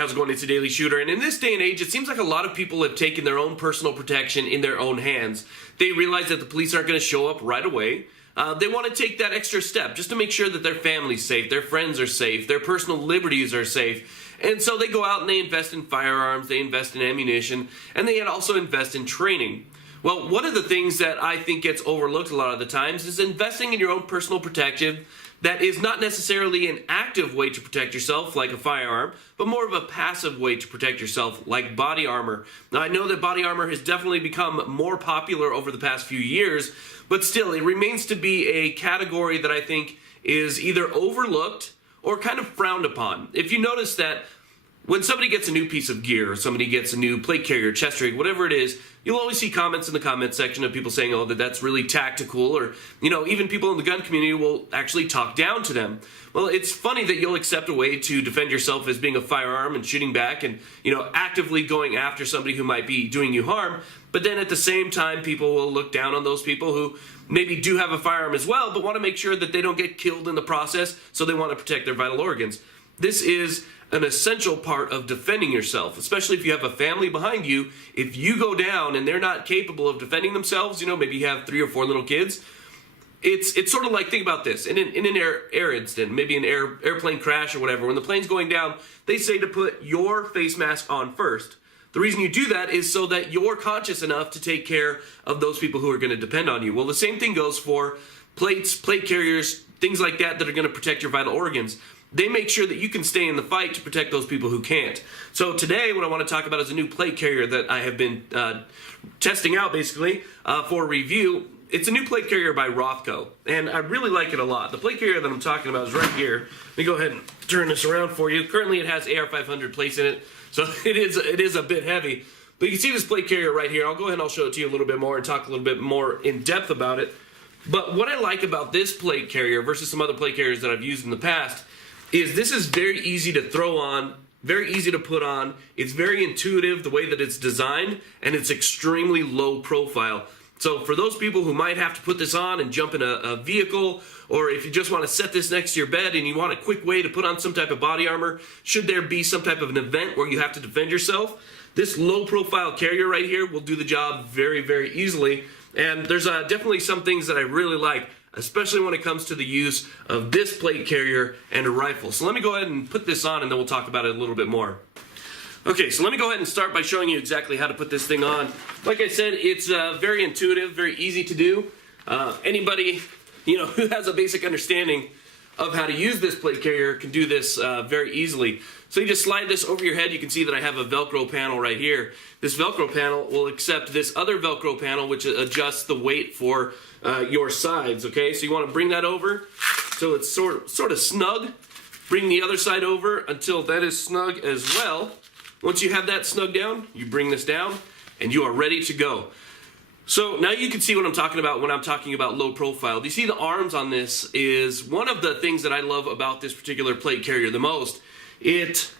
how's it going? It's a Daily Shooter, and in this day and age, it seems like a lot of people have taken their own personal protection in their own hands. They realize that the police aren't going to show up right away. They want to take that extra step just to make sure that their family's safe, their friends are safe, their personal liberties are safe. And so they go out and they invest in firearms, they invest in ammunition, and they also invest in training. Well, one of the things that I think gets overlooked a lot of the times is investing in your own personal protection that is not necessarily an active way to protect yourself like a firearm, but more of a passive way to protect yourself like body armor. Now, I know that body armor has definitely become more popular over the past few years, but still, it remains to be a category that I think is either overlooked or kind of frowned upon. If you notice that when somebody gets a new piece of gear, or somebody gets a new plate carrier, chest rig, whatever it is, you'll always see comments in the comment section of people saying, oh, that's really tactical, or, even people in the gun community will actually talk down to them. Well, it's funny that you'll accept a way to defend yourself as being a firearm and shooting back and, actively going after somebody who might be doing you harm, but then at the same time, people will look down on those people who maybe do have a firearm as well, but want to make sure that they don't get killed in the process, so they want to protect their vital organs. This is an essential part of defending yourself, especially if you have a family behind you. If you go down and they're not capable of defending themselves, maybe you have 3 or 4 little kids, it's sort of like, think about this, in an air incident, maybe an airplane crash or whatever, when the plane's going down, they say to put your face mask on first. The reason you do that is so that you're conscious enough to take care of those people who are going to depend on you. Well, the same thing goes for plates, plate carriers, things like that are going to protect your vital organs. They make sure that you can stay in the fight to protect those people who can't. So today, what I want to talk about is a new plate carrier that I have been testing out, basically, for review. It's a new plate carrier by Rothco, and I really like it a lot. The plate carrier that I'm talking about is right here. Let me go ahead and turn this around for you. Currently, it has AR-500 plates in it, so it is a bit heavy. But you can see this plate carrier right here. I'll go ahead and I'll show it to you a little bit more and talk a little bit more in depth about it. But what I like about this plate carrier versus some other plate carriers that I've used in the past is this is very easy to throw on, very easy to put on. It's very intuitive the way that it's designed, and it's extremely low profile. So for those people who might have to put this on and jump in a vehicle, or if you just want to set this next to your bed and you want a quick way to put on some type of body armor, should there be some type of an event where you have to defend yourself, this low profile carrier right here will do the job very, very easily. And there's definitely some things that I really like, especially when it comes to the use of this plate carrier and a rifle. So let me go ahead and put this on and then we'll talk about it a little bit more. Okay, so let me go ahead and start by showing you exactly how to put this thing on. Like I said, it's very intuitive, very easy to do. Anybody who has a basic understanding of how to use this plate carrier can do this very easily. So you just slide this over your head. You can see that I have a Velcro panel right here. This Velcro panel will accept this other Velcro panel, which adjusts the weight for your sides, okay? So you want to bring that over so it's sort of snug. Bring the other side over until that is snug as well. Once you have that snug down, you bring this down and you are ready to go. So now you can see what I'm talking about when I'm talking about low profile. Do you see the arms on this is one of the things that I love about this particular plate carrier the most. It's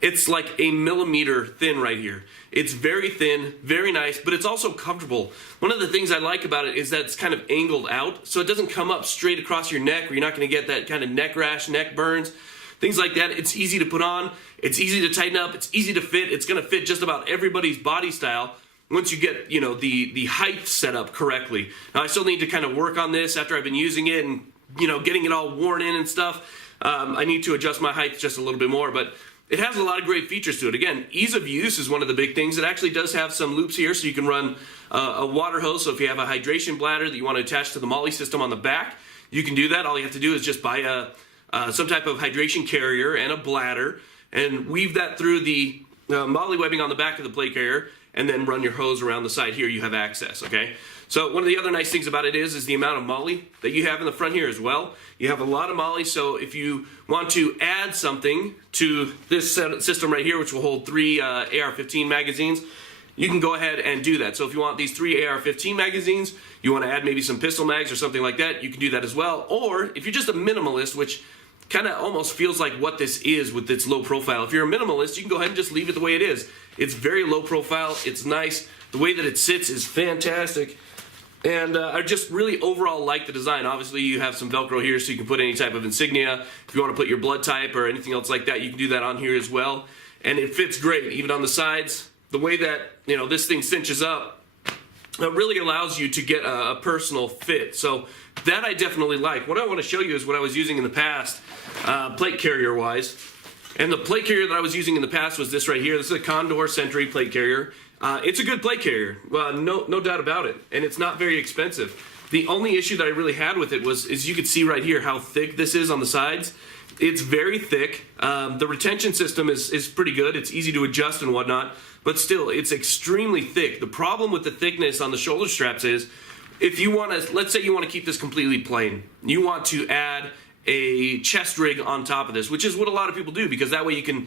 it's like a millimeter thin right here. It's very thin, very nice, but it's also comfortable. One of the things I like about it is that it's kind of angled out, so it doesn't come up straight across your neck, where you're not going to get that kind of neck rash, neck burns, things like that. It's easy to put on, it's easy to tighten up, it's easy to fit. It's going to fit just about everybody's body style once you get the height set up correctly. Now I still need to kind of work on this after I've been using it and getting it all worn in and stuff. I need to adjust my height just a little bit more, but it has a lot of great features to it. Again, ease of use is one of the big things. It actually does have some loops here, so you can run a water hose. So if you have a hydration bladder that you want to attach to the MOLLE system on the back, you can do that. All you have to do is just buy some type of hydration carrier and a bladder and weave that through the MOLLE webbing on the back of the plate carrier, and then run your hose around the side here. You have access, okay? So one of the other nice things about it is the amount of MOLLE that you have in the front here as well. You have a lot of MOLLE, so if you want to add something to this system right here, which will hold 3 AR-15 magazines, you can go ahead and do that. So if you want these 3 AR-15 magazines, you want to add maybe some pistol mags or something like that, you can do that as well. Or if you're just a minimalist, which kind of almost feels like what this is with its low profile. If you're a minimalist, you can go ahead and just leave it the way it is. It's very low profile, it's nice. The way that it sits is fantastic. And I just really overall like the design. Obviously, you have some Velcro here so you can put any type of insignia. If you want to put your blood type or anything else like that, you can do that on here as well. And it fits great, even on the sides. The way that, this thing cinches up, it really allows you to get a personal fit. So that I definitely like. What I want to show you is what I was using in the past, plate carrier wise. And the plate carrier that I was using in the past was this right here. This is a Condor Sentry plate carrier. It's a good plate carrier, no doubt about it, and it's not very expensive. The only issue that I really had with it is you could see right here how thick this is on the sides. It's very thick. The retention system is pretty good. It's easy to adjust and whatnot, but still, it's extremely thick. The problem with the thickness on the shoulder straps is, if you want to, let's say you want to keep this completely plain, you want to add a chest rig on top of this, which is what a lot of people do, because that way you can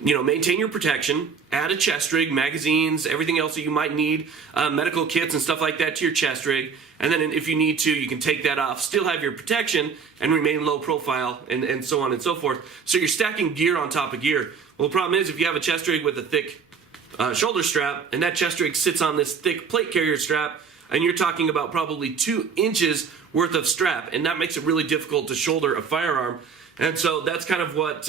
maintain your protection, add a chest rig, magazines, everything else that you might need, medical kits and stuff like that to your chest rig, and then if you need to, you can take that off, still have your protection, and remain low profile, and so on and so forth. So you're stacking gear on top of gear. Well, the problem is, if you have a chest rig with a thick shoulder strap, and that chest rig sits on this thick plate carrier strap, and you're talking about probably 2 inches worth of strap, and that makes it really difficult to shoulder a firearm. And so that's kind of what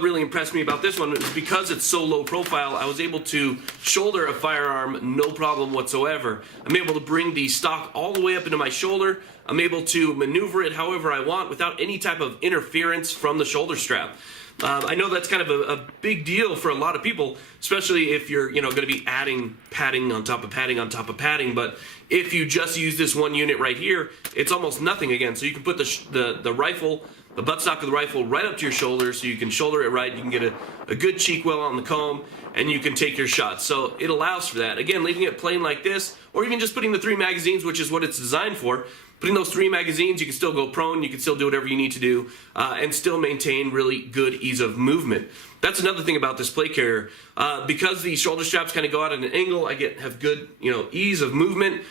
really impressed me about this one, is because it's so low profile, I was able to shoulder a firearm no problem whatsoever. I'm able to bring the stock all the way up into my shoulder. I'm able to maneuver it however I want without any type of interference from the shoulder strap. I know that's kind of a big deal for a lot of people, especially if you're going to be adding padding on top of padding on top of padding. But if you just use this one unit right here, it's almost nothing again. So you can put the rifle, the buttstock of the rifle, right up to your shoulder, so you can shoulder it right. You can get a good cheek well on the comb, and you can take your shots. So it allows for that. Again, leaving it plain like this, or even just putting the 3 magazines, which is what it's designed for. Putting those 3 magazines, you can still go prone, you can still do whatever you need to do, and still maintain really good ease of movement. That's another thing about this plate carrier. Because the shoulder straps kind of go out at an angle, I have good ease of movement.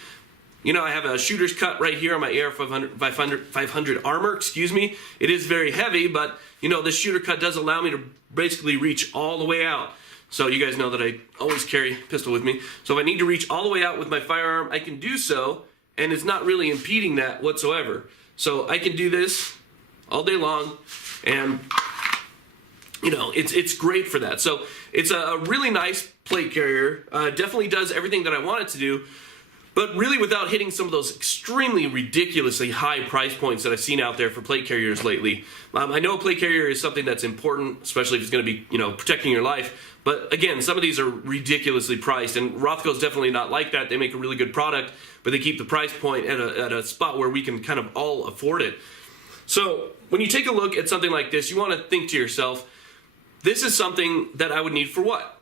I have a shooter's cut right here on my AR 500 armor, It is very heavy, but this shooter cut does allow me to basically reach all the way out. So you guys know that I always carry a pistol with me. So if I need to reach all the way out with my firearm, I can do so, and it's not really impeding that whatsoever. So I can do this all day long, and it's great for that. So it's a really nice plate carrier. Definitely does everything that I want it to do, but really without hitting some of those extremely ridiculously high price points that I've seen out there for plate carriers lately. I know a plate carrier is something that's important, especially if it's going to be protecting your life. But again, some of these are ridiculously priced, and Rothko's definitely not like that. They make a really good product, but they keep the price point at a spot where we can kind of all afford it. So when you take a look at something like this, you want to think to yourself, this is something that I would need for what?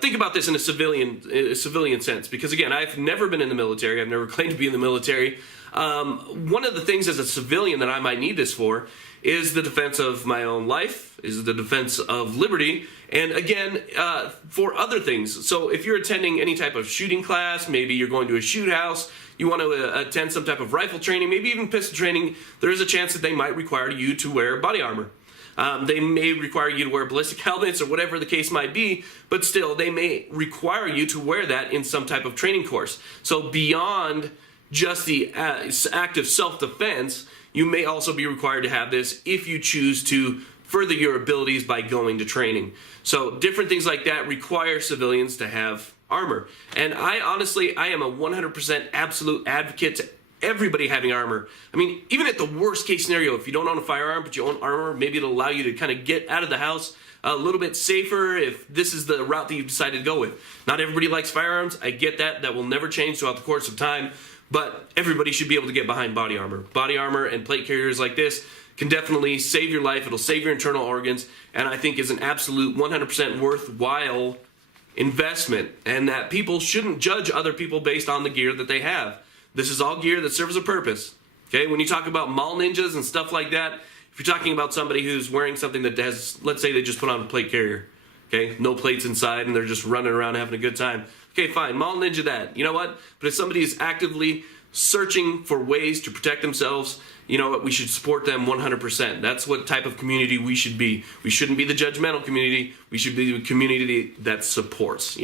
Think about this in a civilian sense, because again, I've never been in the military. I've never claimed to be in the military. One of the things as a civilian that I might need this for is the defense of my own life, is the defense of liberty, and again, for other things. So if you're attending any type of shooting class, maybe you're going to a shoot house, you want to attend some type of rifle training, maybe even pistol training, there is a chance that they might require you to wear body armor. They may require you to wear ballistic helmets or whatever the case might be, but still, they may require you to wear that in some type of training course. So beyond just the act of self-defense, you may also be required to have this if you choose to further your abilities by going to training. So different things like that require civilians to have armor. And I am a 100% absolute advocate to everybody having armor. I mean, even at the worst case scenario, if you don't own a firearm but you own armor, maybe it'll allow you to kind of get out of the house a little bit safer if this is the route that you've decided to go with. Not everybody likes firearms. I get that. That will never change throughout the course of time. But everybody should be able to get behind body armor. Body armor and plate carriers like this can definitely save your life. It'll save your internal organs, and I think is an absolute 100% worthwhile investment, and that people shouldn't judge other people based on the gear that they have. This is all gear that serves a purpose. Okay, when you talk about mall ninjas and stuff like that, if you're talking about somebody who's wearing something that has, let's say they just put on a plate carrier, okay, no plates inside and they're just running around having a good time. Okay, fine, mall ninja that. You know what? But if somebody is actively searching for ways to protect themselves, you know what? We should support them 100%. That's what type of community we should be. We shouldn't be the judgmental community. We should be the community that supports,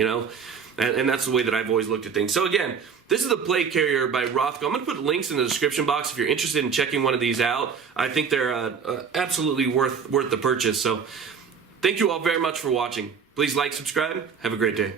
And that's the way that I've always looked at things. So again, this is the plate carrier by Rothco. I'm going to put links in the description box if you're interested in checking one of these out. I think they're absolutely worth the purchase. So thank you all very much for watching. Please like, subscribe. Have a great day.